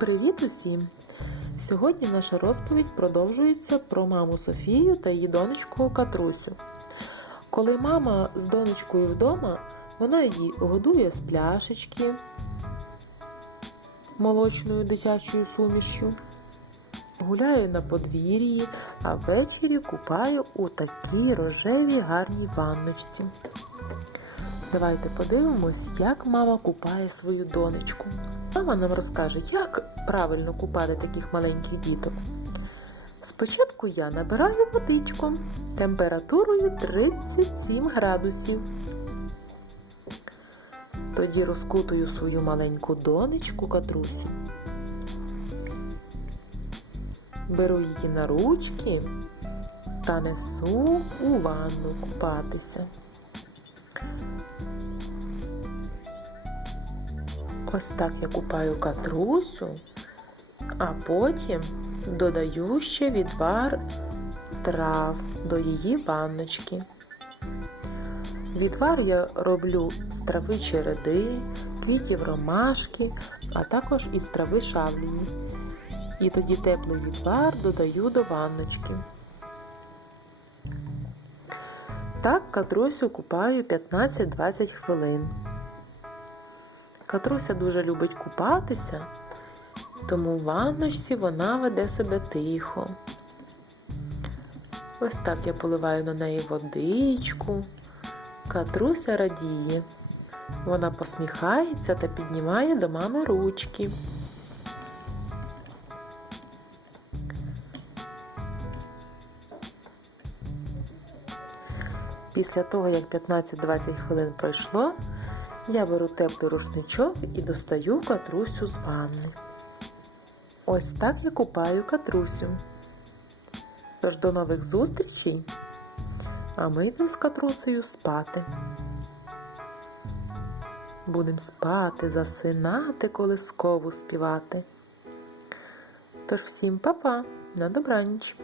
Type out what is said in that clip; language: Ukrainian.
Привіт усім! Сьогодні наша розповідь продовжується про маму Софію та її донечку Катрусю. Коли мама з донечкою вдома, вона її годує з пляшечки молочною дитячою сумішю, гуляє на подвір'ї, а ввечері купає у такій рожевій гарній ванночці. Давайте подивимось, як мама купає свою донечку. Мама нам розкаже, як правильно купати таких маленьких діток. Спочатку я набираю водичку температурою 37 градусів. Тоді розкутую свою маленьку донечку Катрусю. Беру її на ручки та несу у ванну купатися. Ось так я купаю катрусю, а потім додаю ще відвар трав до її ванночки. Відвар я роблю з трави череди, квітів ромашки, а також із трави шавлії. І тоді теплий відвар додаю до ванночки. Так катрусю купаю 15-20 хвилин. Катруся дуже любить купатися, тому в ванночці вона веде себе тихо. Ось так я поливаю на неї водичку. Катруся радіє. Вона посміхається та піднімає до мами ручки. Після того, як 15-20 хвилин пройшло, я беру теплий рушничок і достаю катрусю з ванни. Ось так я купаю катрусю. Тож до нових зустрічей, а ми йдемо з катрусею спати. Будемо спати, засинати, коли скову співати. Тож всім па-па, на добраніч!